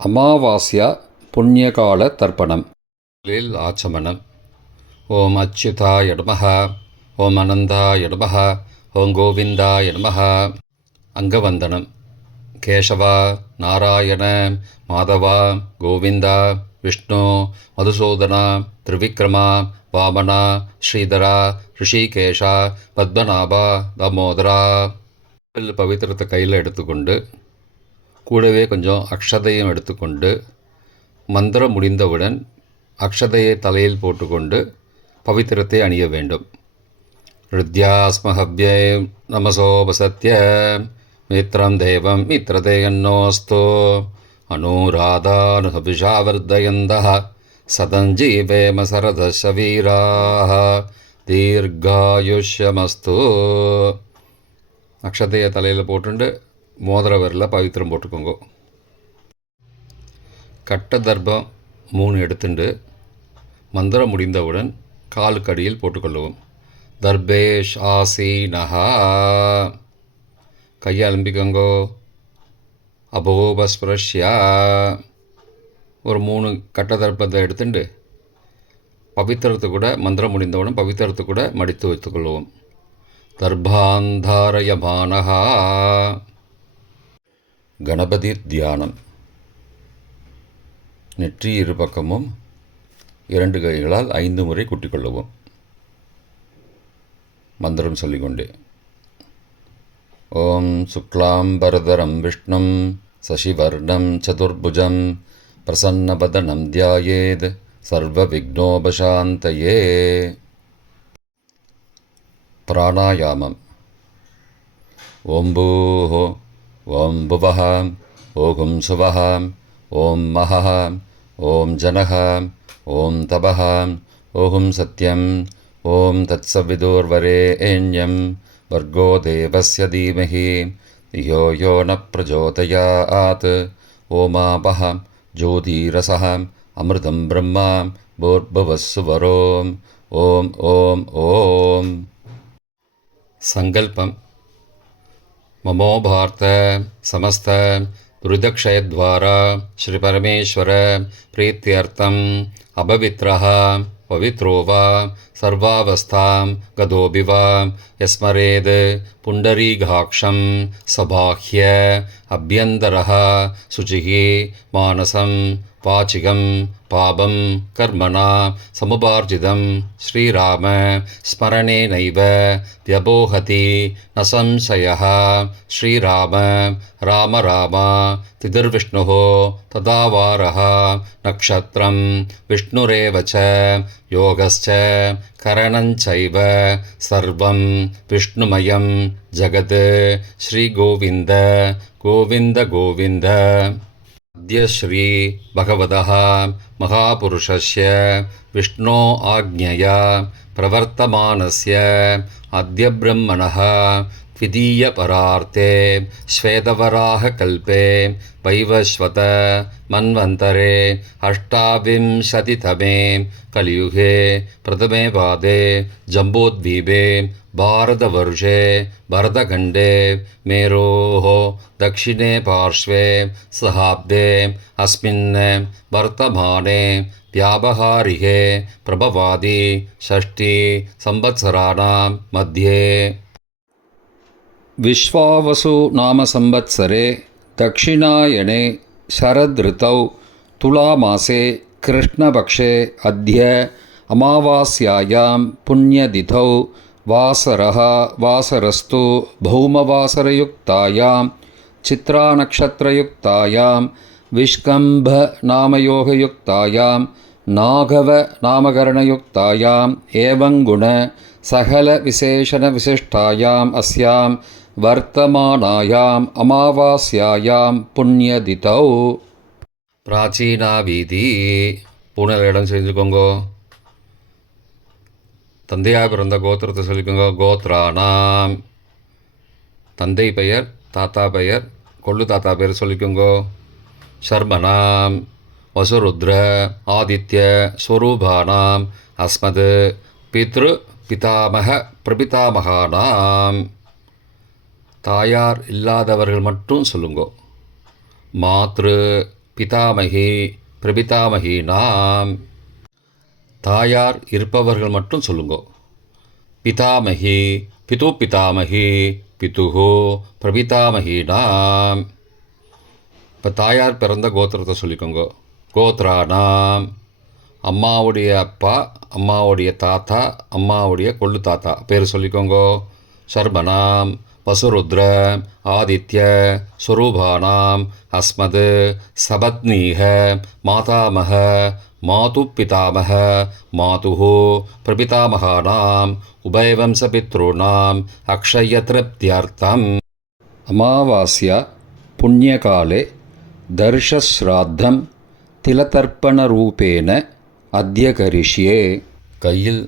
அமாவாஸ்யா புண்ணியகால தர்ப்பணம். ஆச்சமனம். ஓம் அச்சுதாய நமஹ, ஓம் அனந்தாய நமஹ, ஓம் கோவிந்தாய நமஹ. அங்கவந்தனம். கேசவா, நாராயண, மாதவா, கோவிந்தா, விஷ்ணு, மதுசூதனா, திரிவிக்ரமா, வாமனா, ஸ்ரீதரா, ரிஷிகேஷா, பத்மநாபா, தாமோதரா. பவித்திரத்தை கையில் எடுத்துக்கொண்டு கூடவே கொஞ்சம் அக்ஷதையும் எடுத்துக்கொண்டு மந்திரம் முடிந்தவுடன் அக்ஷதையை தலையில் போட்டுக்கொண்டு பவித்திரத்தை அணிய வேண்டும். ருத்யாஸ்மஹவ்யே நமசோபசத்ய மித்ரம் தேவம் மித்ரதேயன்னோஸ்தோ அனுராதானுஹபிஷாவர்தயந்தः சதஞ்சீவேம சரதசவீராः தீர்காயுஷ்யமஸ்து. அக்ஷதையை தலையில் போட்டுண்டு மோதிர விரலில் பவித்திரம் போட்டுக்கோங்க. கட்ட தர்ப்பம் 3 எடுத்துண்டு மந்திரம் முடிந்தவுடன் காலுக்கு அடியில் போட்டுக்கொள்ளவும். தர்பேஷ் ஆசீனஹா. கையை அலம்பிக்கோங்கோ. அபோபஸ்பிரஷ்யா. ஒரு 3 கட்ட தர்ப்பத்தை எடுத்துட்டு பவித்திரத்தை கூட மந்திரம் முடிந்தவுடன் பவித்திரத்தை கூட மடித்து வைத்துக்கொள்வோம். தர்பாந்தாரயமானஹா. கணபதி தியானம். நெற்றி இரு பக்கமும் 2 கைகளால் 5 முறை குட்டிக்கொள்ளவும். மந்திரம் சொல்லிக்கொண்டே. ஓம் சுக்லாம்பரதரம் விஷ்ணும் சசிவர்ணம் சதுர்புஜம் பிரசன்னவதனம் தியாயேத் சர்வ விக்னோபசாந்தயே. பிராணாயாமம். ஓம் பூஹோ, ஓம் புவஹ, ஓம் சுவஹ, ஓம் மஹஹ, ஓம் ஜனஹ, ஓம் தபஹ, ஓம் சத்யம், ஓம் தத்சவிதுர்வரேண்யம் வர்கோ தேவஸ்ய தீமஹி யோ யோ ந பிரச்சோதயாத். ஓமாபஹ ஜோதிரசஹ அமிர்தம் பிரம்மா பூர்புவஸ்ஸுவரோம். ஓம் ஓம் ஓம். சங்கல்பம். மமோ பார்த்த சமஸ்த துரிதக்ஷயத்வாரா ஸ்ரீ பரமேஸ்வர பிரீத்தியர்த்தம் அபவித்ரஹ பவித்ரோ வா சர்வாவஸ்தாம் கதோபி வா யஸ்மரேத் புண்டரீகாக்ஷம் சபாஹ்ய அப்யந்தரஹ சுச்சிஹி மானசம் வாச்சிகம் பாபம் கர்மணா சமுபார்ஜிதம் ஸ்ரீராம ஸ்மரணேனைவ வ்யபோஹதி ந சம்சயः. ஸ்ரீராம ராம ராம திதிர்விஷ்ணுः ததாவாரः நக்ஷத்ரம் விஷ்ணுரேவ ச யோகஸ்ச கரணஞ்சைவ சர்வம் விஷ்ணுமயம் ஜகத். ஸ்ரீகோவிந்த கோவிந்த கோவிந்த. அத்ய ஸ்ரீ பகவதः மகாபுருஷஸ்ய விஷ்ணோ ஆக்ஞயா பிரவர்த்தமானஸ்ய அத்ய பிரம்மணः த்விதீய பரார்த்தே ஸ்வேதவராக கல்பே வைவஸ்வத மன்வந்தரே அஷ்டாவிம்சதிதமே கலியுகே பிரதமே பாதே ஜம்போத்வீபே பாரதவர்ஷே பரதகண்டே மேரோः दक्षिणे पार्श्वे सहाब्दे अस्मिन् वर्तमाने व्यावहारिके प्रभवादि षष्ठी संवत्सराणां मध्ये. विश्वावसु नाम संवत्सरे दक्षिणायने शरदृतौ तुलामासे कृष्णपक्षे अद्य अमावास्यायां पुण्यतिथौ वासरः वासरस्तु भौमवासरयुक्तायां चित्रानक्षत्रयुक्तायां विष्कम्भनामयोगयुक्तायां नागवनामकरणयुक्तायाम् एवं गुण सकलविशेषणविशिष्टायाम् अस्यां वर्तमानायाम् अमावास्यायां पुण्यतिथौ. प्राचीना வீதி. பூனல் இடம் செஞ்சுக்கோங்கோ. தந்தையாக பிறந்த கோத்திரத்தை சொல்லிக்கோங்க. கோத்ரானாம். தந்தை பெயர், தாத்தா பெயர், கொள்ளு தாத்தா பெயர் சொல்லிக்கோங்கோ. ஷர்மனாம் வசுருத்ர ஆதித்ய ஸ்வரூபானாம் அஸ்மத் பித்ரு பிதாமக பிரபிதாமகானாம். தாயார் இல்லாதவர்கள் மட்டும் சொல்லுங்கோ. மாத்ரு பிதாமகி பிரபிதாமகீனாம். தாயார் இருப்பவர்கள் மட்டும் சொல்லுங்கோ. பிதாமகி பிது பிதாமகி பிதுகோ பிரபிதாமகீனாம். இப்போ தாயார் பிறந்த கோத்திரத்தை சொல்லிக்கோங்க. கோத்ரானாம், அம்மாவுடைய அப்பா, அம்மாவுடைய தாத்தா, அம்மாவுடைய கொள்ளு தாத்தா பேர் சொல்லிக்கோங்க. சர்மனாம் வசுருத்ர ஆதித்ய ஸ்வரூபானாம் அஸ்மத் சபத்னீக மாதாமக மாது பிதாமக மாதுஹோ பிரபிதாமகானாம் உபயவம்சபித்ருணாம் அக்ஷயத்ருப்தியர்த்தம். அமாவாஸ்யா புண்ணியகாலே தர்ஷஸ்ராத்தம் திலதர்ப்பணரூபேன அத்ய கரிஷ்யே. கையில்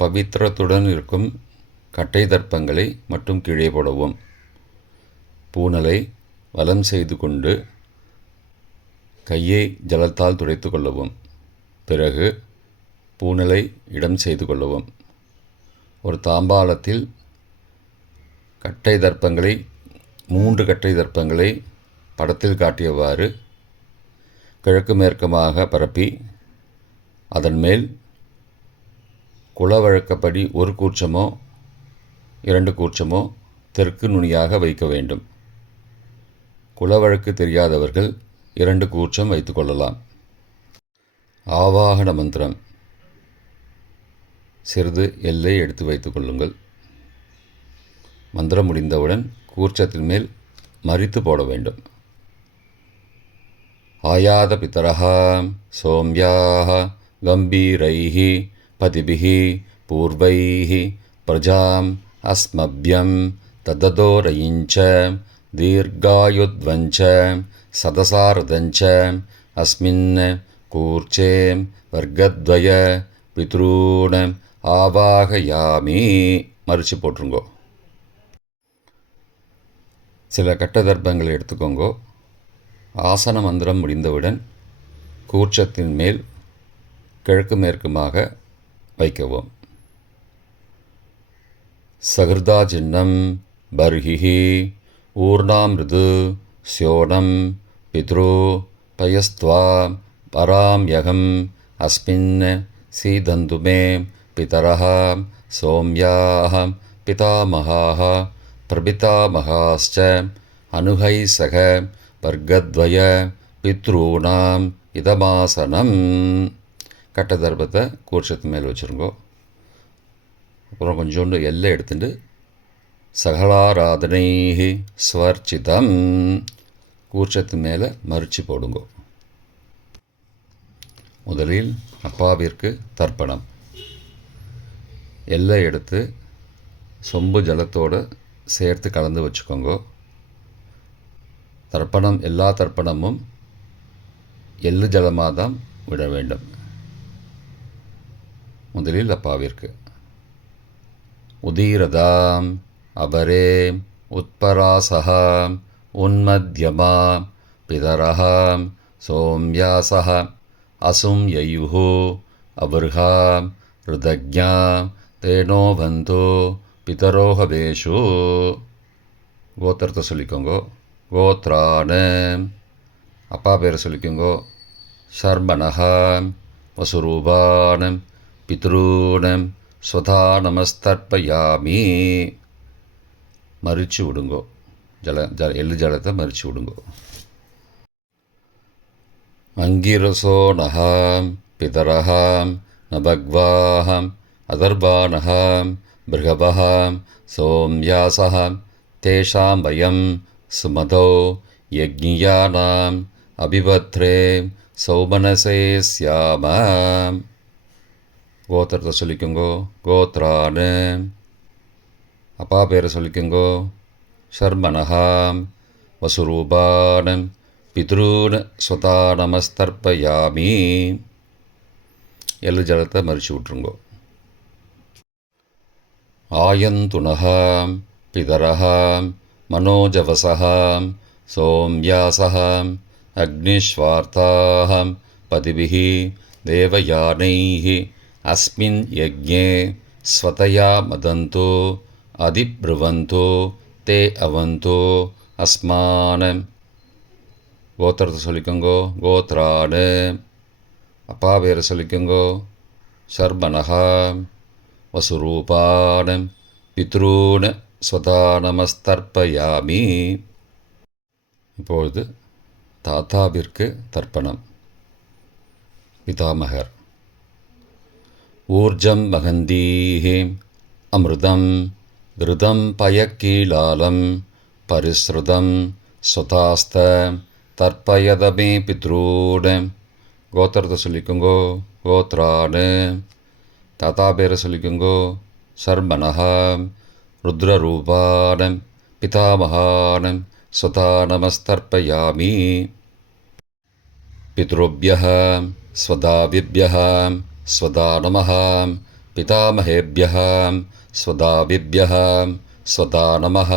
பவித்திரத்துடன் இருக்கும் கட்டை தர்ப்பங்களை மட்டும் கீழே போடவும். பூனலை வலம் செய்து கொண்டு கையை ஜலத்தால் துடைத்து கொள்ளவும். பிறகு பூனலை இடம் செய்து கொள்ளவும். ஒரு தாம்பாளத்தில் கட்டை தர்ப்பங்களை 3 கட்டை தர்ப்பங்களை படத்தில் காட்டியவாறு கிழக்கு மேற்குமாக பரப்பி அதன் மேல் குலவழக்கப்படி 1 கூர்ச்சமோ 2 கூர்ச்சமோ தெற்கு நுனியாக வைக்க வேண்டும். குலவழக்கு தெரியாதவர்கள் 2 கூர்ச்சம் வைத்துக்கொள்ளலாம். ஆவாகன மந்திரம். சிறிது எல்லை எடுத்து வைத்துக் கொள்ளுங்கள். மந்திரம் முடிந்தவுடன் கூர்ச்சத்தின் மேல் மறித்து போட வேண்டும். ஆயாத பிதரஹ சோம்யாஹ கம்பீரைஹ பதிபிஹ பூர்வைஹ பிரஜாம் அஸ்மப்யம் தததோரயிஞ்ச தீர்காயுத்வஞ்ச சதசாரதஞ்ச அஸ்மின் கூர்ச்சே வர்க்கத்வய பித்ரூண ஆவாகயாமி. மறித்து போட்டுருங்கோ. சில கட்ட தர்ப்பங்களை எடுத்துக்கோங்கோ. ஆசன மந்திரம் முடிந்தவுடன் கூர்ச்சத்தின் மேல் கிழக்கு மேற்குமாக வைக்கவும். சகிருதா சின்னம் பர்ஹிஹி ஊர்ணாமிருது ஸ்யோனம் பித்ரு பயஸ்த்வா பராம்யகம் அஸ்மின் சீதந்துமே பிதரஹ சோம்யாஹ பிதாமகாஹ பிரபிதாமகாஸ்ச அனுகைசக வர்க்கத்வய பித்ரூணாம் இதமாசனம். கட்ட தர்ப்பத்தை கூர்ச்சத்து மேல் வச்சுருங்கோ. அப்புறம் கொஞ்சோண்டு எல்லை எடுத்துட்டு சகலாராதனை ஸ்வர்ச்சிதம் கூர்ச்சத்து மேலே மறித்து போடுங்கோ. முதலில் அப்பாவிற்கு தர்ப்பணம். எல்லை எடுத்து சொம்பு ஜலத்தோடு சேர்த்து கலந்து வச்சுக்கோங்க. தர்ப்பணம் எல்லா தர்ப்பணமும் எள்ளு ஜலமாக தான் விட வேண்டும். முதலில் அப்பாவிற்கு உதீரதாம் அபரே உத்பராசஹ உன்மத்யமா பிதரஹ சோம்யாசஹ அசும் யயுஹு அபர்ஹா ருதக்ஞா தேனோ பந்தோ பிதரோஹபேஷு. கோத்திரத்தை சொல்லிக்கோங்கோ. கோத்ரான அப்பா பேரை சொல்லிக்கோங்கோ. சர்மணஹ வசுரூபான பித்ரூணம் ஸ்வதா நமஸ்தர்ப்பயாமி. மறித்து விடுங்கோ. எள்ளு ஜலத்தை மறித்து விடுங்கோ. அங்கிரசோனஹாம் பிதரஹாம் நபக்வாஹாம் அதர்பானஹாம் பிருகபஹாம் சோம்யாசஹாம் தேஷாம் வயம் சுமதோ யக்ஞியானாம் அபிபத்ரே சௌமனசே ஸ்யாமாம். கோத்திரத்தை சொல்லிக்கோங்கோ. கோத்ரானு அப்பா பேரை சொல்லிக்கோங்கோ. சர்மனஹாம் வசுரூபானம் பித்ரூன் ஸ்வதா நமஸ்தர்ப்பயாமி. எள்ளு ஜலத்தை மறித்து விட்ருங்கோ. ஆயந்துனஹாம் பிதரஹாம் மனோஜவசஹாம் சோம்யாசஹாம் அக்னிஸ்வார்த்தாஹாம் பதிபிஹி தேவயானைஹி அஸ்மின் யஜ்ஞே ஸ்வதயா மதந்தோ அதிப்ருவந்தோ தே அவந்தோ அஸ்மானம் கோத்திரத்தை சொல்லிக்கோங்கோ. கோத்ரானு. அப்பா பேரை சொல்லிக்கோங்கோ. சர்மனஹா. வசுரூபான் பித்ரூன் ஸ்வதா நமஸ்தர்ப்பயாமி. இப்பொழுது தாத்தாவிற்கு தர்ப்பணம். பிதாமகர். ஊர்ஜம் மகந்தீஹி அமிர்தம் கிருதம் பயக்கீலாலம் பரிஸ்ருதம் ஸ்வதாஸ்த தர்ப்பயதமே பித்ரூன். கோத்திரத்தை சொல்லிக்கோங்கோ. கோத்ரானு. தாத்தா பேரை சொல்லிக்கோங்கோ. சர்மனஹா. ருத்ரரூபான் பிதாமகான் ஸ்வதா நமஸ்தர்ப்பயாமி. பித்ருभ्यः स्वदाविभ्यः स्वदा नमः. पितामहेभ्यः स्वदाविभ्यः स्वदा नमः.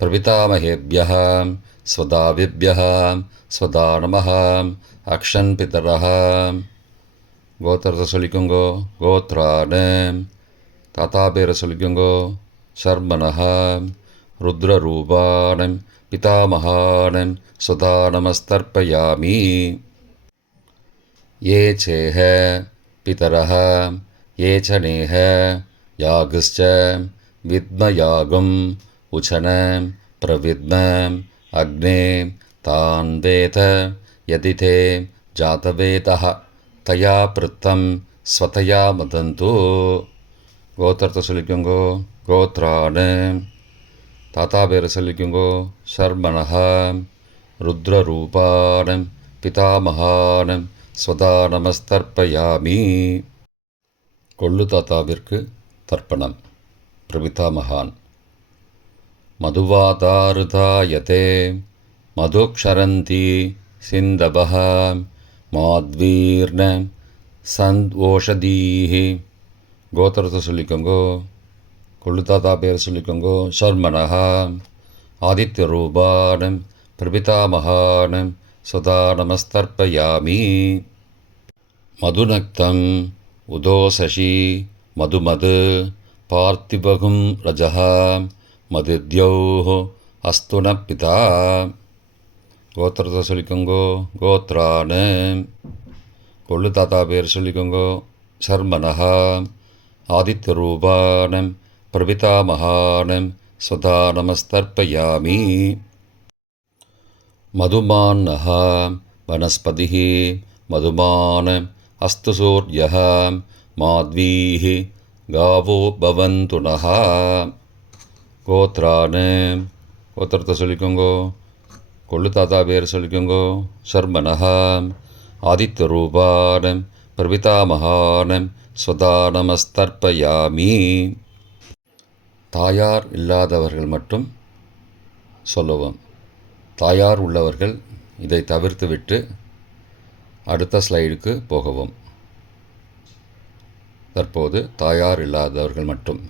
प्रपितामहेभ्यः स्वदाविभ्यः स्वदा नमः. अक्षन् पितरः. கோத்திரத்தை சொல்லிக்கோங்கோ. கோத்ரானு. தாத்தா பேரை சொல்லிக்கோங்கோ. சர்மனஹா. ருத்ரரூபான் பிதாமகான் ஸ்வதா நமஸ்தர்ப்பயாமி. ये चेह पितरः ये च नेह यागश्च विद्मयागम् उचन प्रविद्म अग्ने तान् वेद यदि ते जातवेदः तया पृत्तं स्वतया मदन्तु. கோத்திரத்தை சொல்லிக்கோங்கோ. கோத்ரானு. தாத்தா பேரை சொல்லிக்கோங்கோ. சர்மனஹா. ருத்ரரூபான் பிதாமகான் ஸ்வதா நமஸ்தர்ப்பயாமி. கொள்ளு தாத்தாவிற்கு தர்ப்பணம். பிரபிதாமகான். மதுவாதாருதாயதே மதுக்ஷரந்தி சிந்தபஹ மாத்வீர்ண சந்த்வோஷதீஹி. கோத்திரத்தை சொல்லிக்கோங்கோ. கொள்ளு தாத்தா பேர் சொல்லிக்கோங்கோ. சர்மனஹா. ஆதித்யரூபான் பிரபிதாமகான் ஸ்வதா நமஸ்தர்ப்பயாமி. மதுநக்தம் உதோசசி மதுமது பார்த்திபகும் ரஜः மதித்யௌः அஸ்துன பிதா. கோத்திரத்தை சொல்லிக்கோங்கோ. கோத்ரானு. கொள்ளு தாத்தா பேர் சொல்லிக்கோங்கோ. சர்மனஹா. ஆதித்யரூபான் பிரபிதாமகான் ஸ்வதா நமஸ்தர்ப்பயாமி. மதுமான்னः वनस्पतिः मधुमान् अस्तु सूर्यः माध्वीः गावो भवन्तु नः. கோத்ரானு. கோத்திரத்தை சொல்லிக்கோங்கோ. கொள்ளு தாத்தா பேர் சொல்லிக்கோங்கோ. சர்மனஹா. ஆதித்யரூபான் பிரபிதாமகான் ஸ்வதா நமஸ்தர்ப்பயாமி. தாயார் இல்லாதவர்கள் மட்டும் சொல்லவும். தாயார் உள்ளவர்கள் இதை தவிர்த்துவிட்டு அடுத்த ஸ்லைடுக்கு போகவும். தற்போது தாயார் இல்லாதவர்கள் மட்டும்.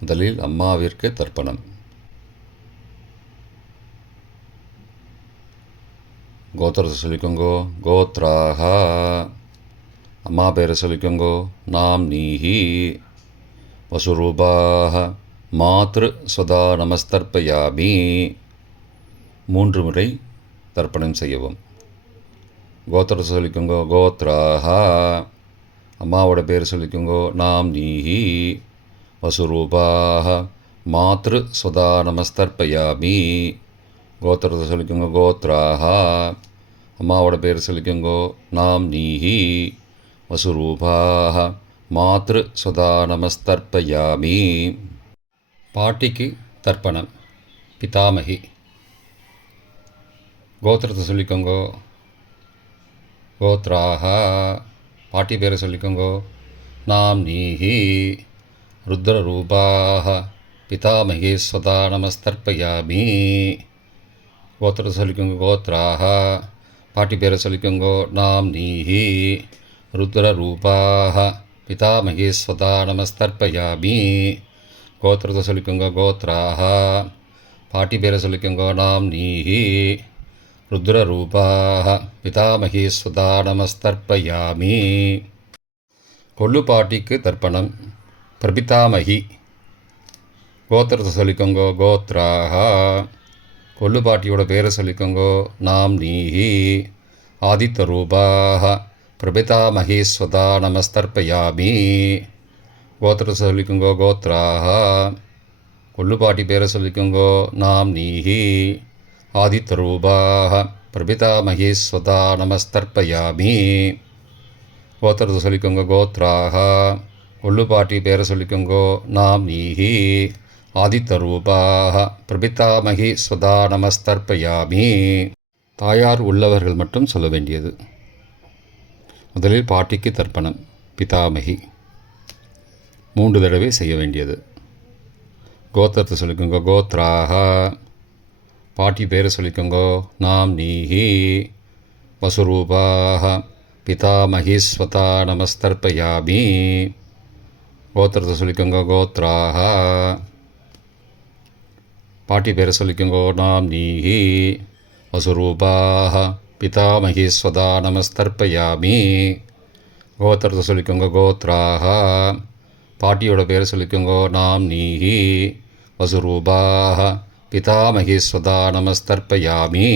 முதலில் அம்மாவிற்கு தர்ப்பணம். கோத்திரத்தை சொல்லிக்கோங்கோ. கோத்ராஹா. அம்மா பேரை சொல்லிக்கோங்கோ. நாம் நீஹி. வசுரூபாஹ மாத்ரு ஸ்வதா நமஸ்தர்ப்பயாமி. 3 முறை தர்ப்பணம் செய்யவும். கோத்திரத்தை சொல்லிக்கோங்கோ. கோத்ராஹா. அம்மாவோட பேர் சொல்லிக்கோங்கோ. நாம் நீஹி. வசுரூபாஹ மாத்ரு ஸ்வதா நமஸ்தர்ப்பயாமி. கோத்திரத்தை சொல்லிக்கோங்கோ. கோத்ராஹா. அம்மாவோட பேர் சொல்லிக்கோங்கோ. நாம் நீஹி. வசுரூபாஹ மாத்ரு ஸ்வதா நமஸ்தர்ப்பயாமி. பாட்டிக்கு தர்ப்பணம். பிதாமகி. கோத்திரத்தை சொல்லிக்கோங்கோ. கோத்ராஹா. பாட்டி பேரை சொல்லிக்கோங்கோ. நாம் நீஹி. ருத்ரரூபாஹ பிதாமகி ஸ்வதா நமஸ்தர்ப்பயாமி. கோத்திரத்தை சொல்லிக்கோங்கோ. கோத்ராஹா. பாட்டி பேரை சொல்லிக்கோங்கோ. நாம் நீஹி. ருத்ரரூபாஹ பிதாமகி ஸ்வதா நமஸ்தர்ப்பயாமி. கோத்திரத்தை சொல்லிக்கோங்கோ. கோத்ராஹா. பாட்டி பேரை சொல்லிக்கோங்கோ. நாம் நீஹி. ருத்ரரூபாஹ பிதாமகி ஸ்வதா நமஸ்தர்ப்பயாமி. கொள்ளு பாட்டிக்கு தர்ப்பணம். பிரபிதாமகி. கோத்திரத்தை சொல்லிக்கோங்கோ. கோத்ராஹா. கொள்ளு பாட்டியோட பேரை சொல்லிக்கோங்கோ. நாம் நீஹி ஆதித்த ரூபாக பிரபிதா மகேஸ்வதா நமஸ்தர்ப்பயாமி. கோத்திரத்தை சொல்லிக்கோங்கோ. கோத்ராக. கொள்ளு பாட்டி பேரை சொல்லிக்கோங்கோ. நாம் நீஹி ஆதித்த ரூபாக பிரபிதா மகேஸ்வதா நமஸ்தர்ப்பயாமி. கோத்திரத்தை சொல்லிக்கோங்க. கோத்ராக. கொள்ளு பாட்டி பேரை சொல்லிக்கோங்கோ. நாம் நீஹி ஆதித்த ரூபாக பிரபிதாமகி ஸ்வதா நமஸ்தர்ப்பயாமி. தாயார் உள்ளவர்கள் மட்டும் சொல்ல வேண்டியது. முதலில் பாட்டிக்கு தர்ப்பணம். பிதாமகி 3 தடவை செய்ய வேண்டியது. கோத்திரத்தை சொல்லிக்கோங்க. கோத்ராக. பாட்டி பேரை சொல்லிக்கோங்கோ. நாம் நீஹி வசுரூபாக பிதாமகி ஸ்வதா நமஸ்தர்ப்பயாமி. கோத்திரத்தை சொல்லிக்கோங்க. கோத்ராக. பாட்டி பேரை சொல்லிக்கோங்கோ. நாம் நீஹி வசுரூபாக பிதாமகி ஸ்வதா நமஸ்தர்ப்பயாமி. கோத்திரத்தை சொல்லிக்கோங்க. கோத்ராக. பாட்டியோட பேரை சொல்லிக்கோங்கோ. நாம் நீஹி வசுரூபாக பிதாமகி ஸ்வதா நமஸ்தர்ப்பயாமி.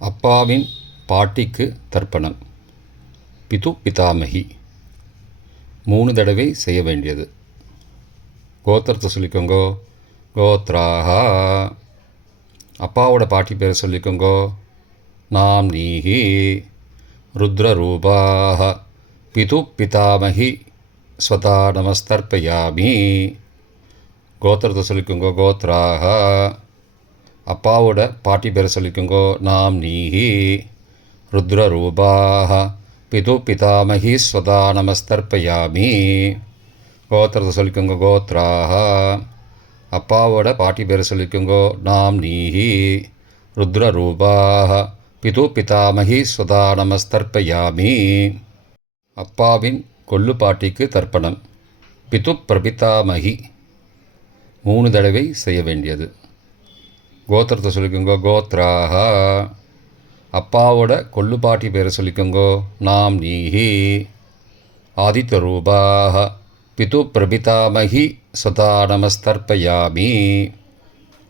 அப்பாவின் பாட்டிக்கு தர்ப்பணம். பிது பிதாமகி 3 தடவை செய்ய வேண்டியது. கோத்திரத்தை சொல்லிக்கோங்கோ. கோத்ராக. அப்பாவோட பாட்டி பேரை சொல்லிக்கோங்கோ. நாம் நீஹி ருத்ரரூபாக பிது பிதாமகி ஸ்வதா நமஸ்தர்ப்பயாமி. கோத்திரத்தை சொல்லிக்கோங்கோ. கோத்ராக. அப்பாவோட பாட்டி பேரை சொல்லிக்கோங்கோ. நாம் நீஹி ருத்ரரூபாக பிது பிதாமகி ஸ்வதா நமஸ்தர்ப்பயாமி. கோத்திரத்தை சொல்லிக்கோங்க. கோத்ராக. அப்பாவோட பாட்டி பேரை சொல்லிக்கோங்கோ. நாம் நீஹி ருத்ரரூபாக பிது பிதாமகி ஸ்வதா நமஸ்தர்ப்பயாமி. அப்பாவின் கொள்ளு பாட்டிக்கு தர்ப்பணம். பிது பிரபிதாமகி 3 தடவை செய்ய வேண்டியது. கோத்திரத்தை சொல்லிக்கோங்கோ. கோத்ராக. அப்பாவோட கொள்ளு பாட்டி பேரை சொல்லிக்கோங்கோ. நாம் நீஹி ஆதித்த ரூபாக பிது பிரபிதாமகி ஸ்வதா நமஸ்தர்ப்பயாமி.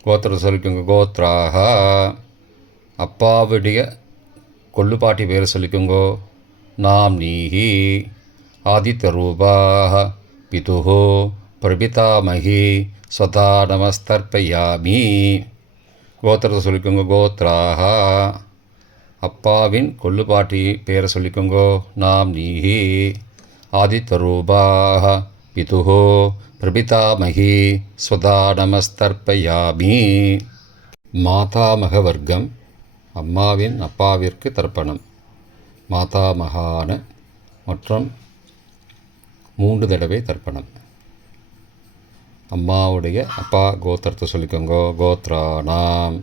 கோத்திரத்தை சொல்லிக்கோங்க. கோத்ராக. அப்பாவுடைய கொள்ளு பாட்டி பேரை சொல்லிக்கோங்கோ. நாம் நீஹி ஆதித்த ரூபாக பிது பிரபிதாமகி ஸ்வதா நமஸ்தர்ப்பயாமி. கோத்திரத்தை சொல்லிக்கோங்க. கோத்ராக. அப்பாவின் கொள்ளு பாட்டி பேரை சொல்லிக்கோங்கோ. நாம் நீஹி ஆதித்த ரூபாக பிது பிரபிதாமகி ஸ்வதா நமஸ்தர்ப்பயாமி. மாதாமக வர்க்கம். அம்மாவின் அப்பாவிற்கு தர்ப்பணம். மாதாமகான மற்றும் 3 தடவை தர்ப்பணம். அம்மாவுடைய அப்பா கோத்திரத்தை சொல்லிக்கோங்கோ. கோத்ரானாம்.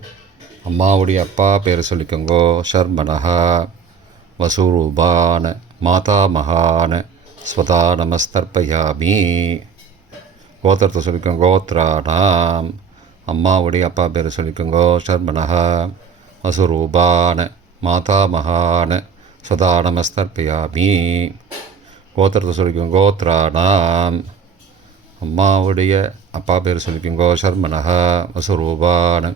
அம்மாவுடைய அப்பா பேரை சொல்லிக்கோங்கோ. ஷர்மனஹா வசுரூபான மாதாமகான ஸ்வதா நமஸ்தர்ப்பயாமி. கோத்திரத்தை சொல்லிக்கோங்க. கோத்ரானாம். அம்மாவுடைய அப்பா பேரை சொல்லிக்கோங்கோ. ஷர்மனஹா வசுரூபான மாதாமகான ஸ்வதா நமஸ்தர்ப்பயாமி. கோத்திரத்தை சொல்லிக்கோங்க. கோத்ரானாம். அம்மாவுடைய அப்பா பேர் சொல்லிக்கோங்கோ. ஷர்மனஹா வசுரூபான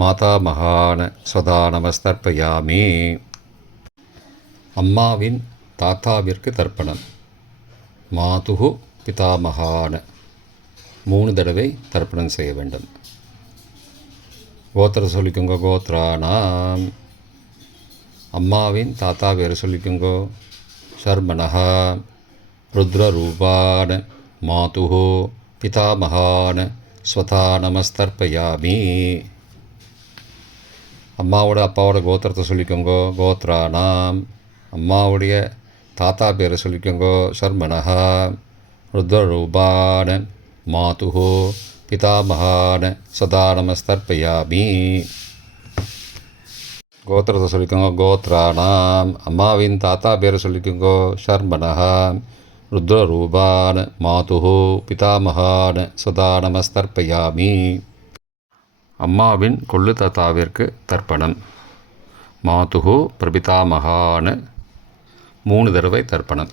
மாதாமகான ஸ்வதா நமஸ்தர்ப்பயாமி. அம்மாவின் தாத்தாவிற்கு தர்ப்பணம். மாதுகு பிதாமகான 3 தடவை தர்ப்பணம் செய்ய வேண்டும். கோத்திர சொல்லிக்கோங்க. கோத்ரானாம். அம்மாவின் தாத்தா பேர் சொல்லிக்கோங்கோ. ஷர்மனஹா ருத்ரரூபான மாதுகு பிதாமகான ஸ்வதா நமஸ்தர்ப்பயாமி. அம்மாவோட அப்பாவோட கோத்திரத்தை சொல்லிக்கோங்கோ. கோத்ரானாம். அம்மாவுடைய தாத்தா பேரை சொல்லிக்கோங்கோ. ஷர்மனஹா ருத்ரரூபான மாதுகு பிதாமகான சதா நமஸ்தர்ப்பயாமி. கோத்திரத்தை சொல்லிக்கோங்க. கோத்ரானாம். அம்மாவின் தாத்தா பேரை சொல்லிக்கோங்கோ. ஷர்மனஹா ருத்ரரூபான மாதுகு பிதாமகான சதா நமஸ்தர்ப்பயாமி. அம்மாவின் கொள்ளு தாத்தாவிற்கு தர்ப்பணம். மாதுகு பிரபிதாமகான 3 தடவை தர்ப்பணம்.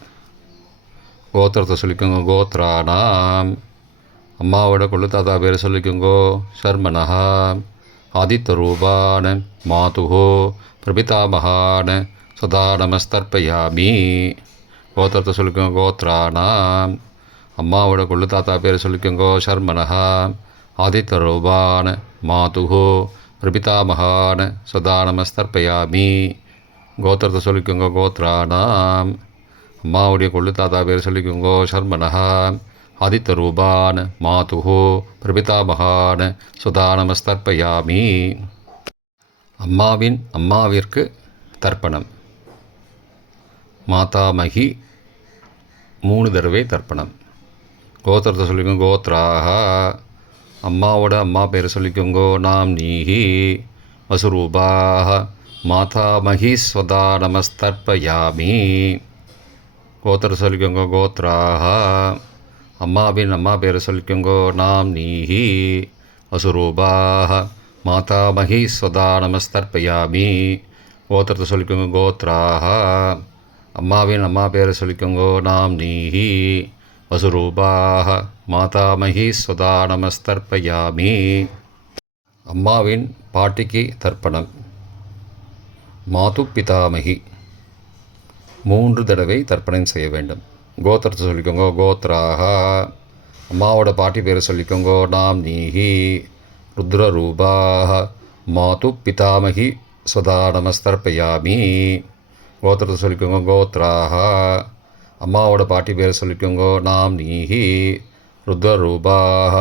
கோத்திரத்தை சொல்லிக்கோங்க. கோத்ரானாம். அம்மாவோட கொள்ளு தாத்தா பேரை சொல்லிக்கோங்கோ. ஷர்மனஹா ஆதித்தரூபான மாதுஹோ பிரபிதாமகான சதா நமஸ்தர்ப்பயாமி. கோத்திரத்தை சொல்லிக்கோங்க. கோத்ரானாம். அம்மாவோட கொள்ளு தாத்தா பேர் சொல்லிக்கோங்க. சர்மனஹா. ஆதித்தரூபான மாதுஹோ பிரபிதாமகான சதா நமஸ்தர்ப்பயாமி. கோத்திரத்தை சொல்லிக்கோங்க. கோத்ரானாம். அம்மாவுடைய கொள்ளு தாத்தா பேர் சொல்லிக்கோங்க. சர்மனஹா. ஆதித்தரூபான் மாதுஹோ பிரபிதாமகான சுதா நமஸ்தர்ப்பயாமி. அம்மாவிற்கு தர்ப்பணம். மாதாமகி 3 தடவை தர்ப்பணம். கோத்திரத்தை சொல்லிக்கோங்க. கோத்ராக. அம்மாவோட அம்மா பேர் சொல்லிக்கோங்க. நாம் நீஹி வசுரூபாக மாதாமகி ஸ்வதா நமஸ்தர்ப்பயாமி. கோத்திரத்தை சொல்லிக்கோங்க. கோத்ராக. அம்மாவின் அம்மா பேர் சொல்லிக்கோங்க. நாம் நீஹி வசுரூபாக மாதாமகி ஸ்வதா நமஸ்தர்ப்பயாமி. கோத்திரத்தை சொல்லிக்கோங்க. கோத்ராக. அம்மாவின் அம்மா பேர் சொல்லிக்கோங்க. நாம் நீஹி வசுரூபாக மாதாமகி ஸ்வதா நமஸ்தர்ப்பயாமி. அம்மாவின் பாட்டிக்கு தர்ப்பணம். மாது பிதாமகி 3 தடவை தர்ப்பணம் செய்ய வேண்டும். கோத்திரத்தை சொல்லிக்கோங்க. கோத்ராக. அம்மாவோட பாட்டி பேர் சொல்லிக்கோங்க. நாம் நீஹி ருத்ரரூபாக மாது பிதாமகி ஸ்வதா நமஸ்தர்ப்பயாமி. கோத்திரத்தை சொல்லிக்கோங்க. கோத்ராக. அம்மாவோட பாட்டி பேர் சொல்லிக்கோங்க. நாம் நீஹி ருத்ரரூபாக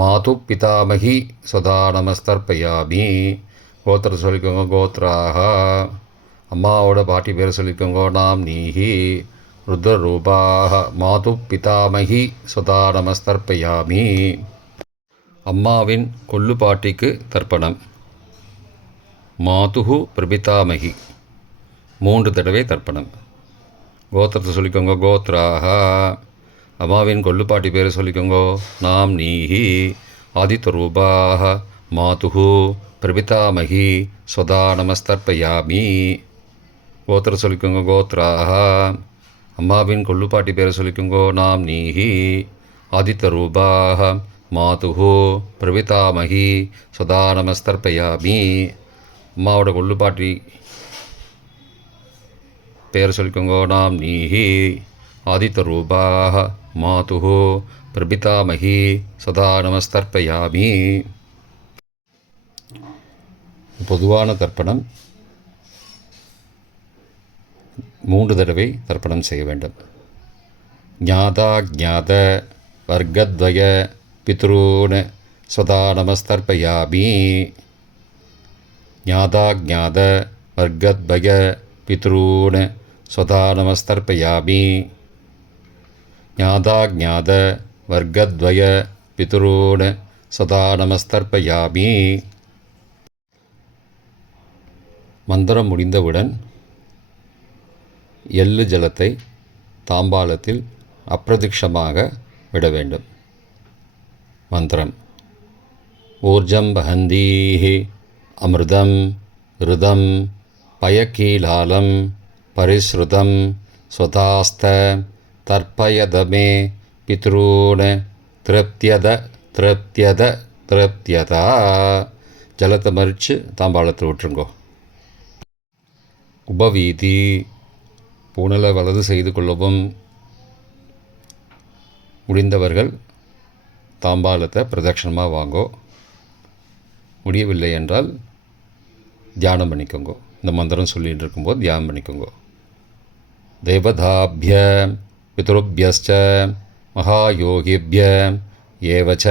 மாது பிதாமகி ஸ்வதா நமஸ்தர்ப்பயாமி. கோத்திரத்தை சொல்லிக்கோங்க. கோத்ராக. அம்மாவோட பாட்டி பேர் சொல்லிக்கோங்க. நாம் நீஹி ருத்ரரூபாக மாது பிதாமகி ஸ்வதா நமஸ்தர்ப்பயாமி. அம்மாவின் கொள்ளு பாட்டிக்கு தர்ப்பணம். மாதுஹு பிரபிதாமகி 3 தடவை தர்ப்பணம். கோத்திரத்தை சொல்லிக்கோங்க. கோத்ராக. அம்மாவின் கொள்ளு பாட்டி பேர் சொல்லிக்கோங்க. நாம் நீஹி ஆதித்தரூபாக மாதுஹு பிரபிதாமகி ஸ்வதா நமஸ்தர்ப்பயாமி. கோத்திரத்தை சொல்லிக்கோங்க. கோத்ராக. அம்மாவின் கொள்ளு பாட்டி பேர் சொல்லிக்கோங்க. நாம் நீஹி ஆதித்தரூபாக மாதுஹு பிரபிதாமகி ஸ்வதா நமஸ்தர்ப்பயாமி. அம்மாவோட கொள்ளு பாட்டி பேர் சொல்லிக்கோங்க. நாம் நீஹி ஆதித்தரூபாக மாதுஹு பிரபிதாமகி சதா நமஸ்தர்ப்பயாமி. பொதுவான தர்ப்பணம் 3 தடவை தர்ப்பணம் செய்ய வேண்டும். ஞாதா ஞாத வர்க்கத்வய பித்ரூன் ஸ்வதா நமஸ்தர்ப்பயாமி. ஞாதா ஞாத வர்க்கத்வய பித்ரூன் ஸ்வதா நமஸ்தர்ப்பயாமி. ஞாதா ஞாத வர்க்கத்வய பித்ரூன் சதா நமஸ்தர்ப்பயாமி. மந்திரம் முடிந்தவுடன் எள்ளு ஜலத்தை தாம்பாளத்தில் அப்பிரதிக்ஷமாக விட வேண்டும். மந்திரம். ஊர்ஜம் வஹந்தீஹி அமிர்தம் ருதம் பயக்கீலாலம் பரிஸ்ருதம் ஸ்வதாஸ்த தர்ப்பயதமே பித்ரூன் திருப்தியத திருப்தியத திருப்தியதா. ஜலத்தை மறித்து தாம்பாளத்தில் விட்டுருங்கோ. உபவீதி. புனலை வலது செய்து கொள்ளவும். முடிந்தவர்கள் தாம்பாளத்தை பிரதட்சணமாக வாங்கோ. முடியவில்லை என்றால் தியானம் பண்ணிக்கோங்க. இந்த மந்திரம் சொல்லிகிட்டு இருக்கும்போது தியானம் பண்ணிக்கோங்க. தேவதாபிய பித்ருபியஸ்ச மகாயோகிபிய ஏவச்ச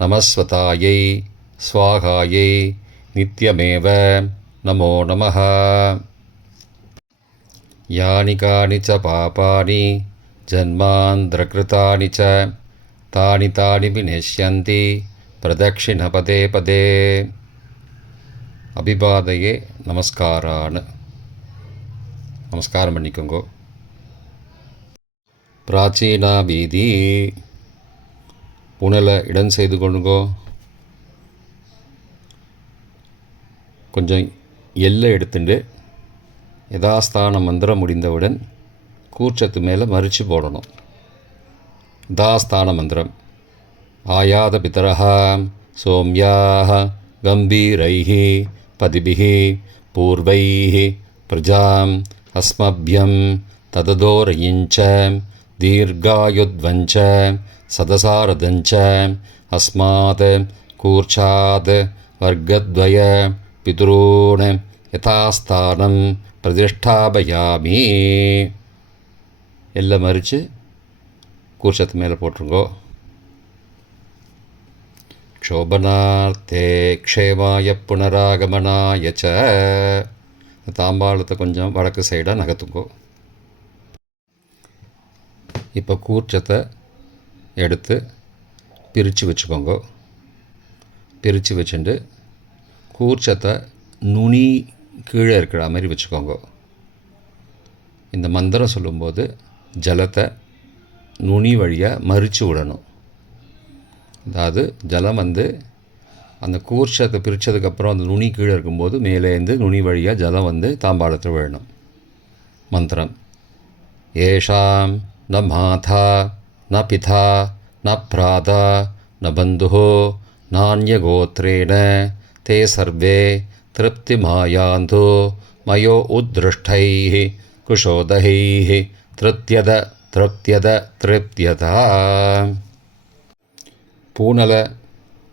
நமஸ்வதாயை ஸ்வாகாயை நித்யமேவ நமோ நமः. யானி கானி ச பாபானி ஜன்மாந்திரகிருதானி ச தானி தானி விநஷ்யந்தி பிரதட்சிண பதே பதே. அபிபாதையே நமஸ்காரான்னு நமஸ்காரம் பண்ணிக்கோங்க. பிராச்சீனா வீதி. புனலை இடம் செய்து கொள்ளுங்கோ. கொஞ்சம் எல்லை எடுத்துட்டு யதாஸ்தான மந்திரம் முடிந்தவுடன் கூர்ச்சத்து மேலே மறித்து போடணும். யதாஸ்தான மந்திரம். ஆயாத பிதரஹ சோம்யாஹ गम्भीरैः पदिभिः पूर्वैः प्रजाम् अस्मभ्यं तददोरयिञ्च दीर्घायुध्वञ्च सदसारदञ्च अस्मात् कूर्चात् वर्गद्वय पितॄन् यथास्थानं प्रतिष्ठापयामि. எல்லாம் மறித்து கூர்ச்சத்து மேலே போட்டுருங்கோ. க்ஷோபனார்த்தே க்ஷேமாய புனராகமனாய ச. தாம்பாளத்தை கொஞ்சம் வடக்கு சைடாக நகர்த்துங்கோ. இப்போ கூர்ச்சத்தை எடுத்து பிரித்து வச்சுக்கோங்க. பிரித்து வச்சுட்டு கூர்ச்சத்தை நுனி கீழே இருக்கிற மாதிரி வச்சுக்கோங்க. இந்த மந்திரம் சொல்லும்போது ஜலத்தை நுனி வழியாக மறித்து விடணும். அதாவது ஜலம் அந்த கூர்ச்சத்தை பிரித்ததுக்கப்புறம் அந்த நுனி கீழே இருக்கும்போது மேலேருந்து நுனி வழியாக ஜலம் தாம்பாளத்தில் விழணும். மந்திரம்: ஏஷாம் ந மாதா ந பிதா ந பிராதா ந பந்துஹோ நான்யகோத்ரேண தே சர்வே திருப்திமாயாந்து மயோ உத்ருஷ்டைः குஷோதைः திருப்தியத திருப்தியத திருப்தியதா. பூனலை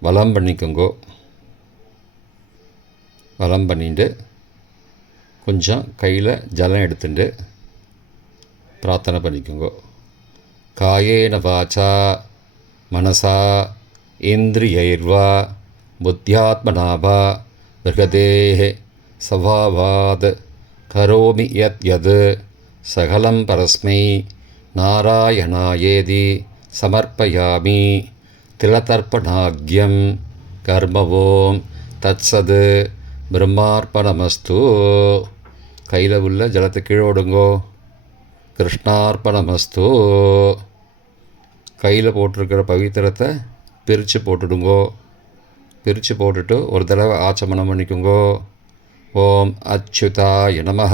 வலம் பண்ணிக்கோங்கோ. வலம் பண்ணிட்டு கொஞ்சம் கையில் ஜலம் எடுத்துட்டு பிரார்த்தனை பண்ணிக்கோங்கோ. காயேன வாச்சா மனசா இந்திரியைர்வா புத்தியாத்மனாவா பிரகதேஹ சபாவாத் கரோமி யத் யத் சகலம் பரஸ்மை நாராயணாயேதி சமர்ப்பயாமி. திலதர்ப்பணாக்யம் கர்மவோம் தத்சத் பிரம்மார்ப்பணமஸ்து. கையில் உள்ள ஜலத்தை கீழோடுங்கோ. கிருஷ்ணார்ப்பணமஸ்து. கையில் போட்டிருக்கிற பவித்திரத்தை பிரித்து போட்டுடுங்கோ. பிரித்து போட்டுட்டு ஒரு தடவை ஆச்சமனம் பண்ணிக்கோங்கோ. ஓம் அச்சுதாய நமஹ,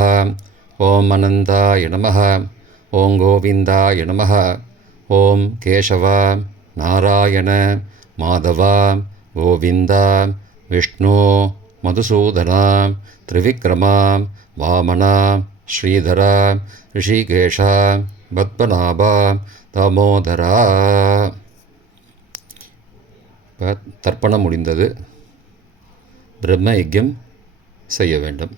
ஓம் அனந்தாய நமஹ, ஓம் கோவிந்தாய நமஹ, ஓம் கேசவ நாராயண மாதவ கோவிந்த விஷ்ணு மதுசூதன திரிவிக்ரம வாமன ஸ்ரீதர ரிஷிகேஷ பத்மநாப தாமோதரா. தர்ப்பணம் முடிந்தது. பிரம்ம யஜ்யம் செய்ய வேண்டும்.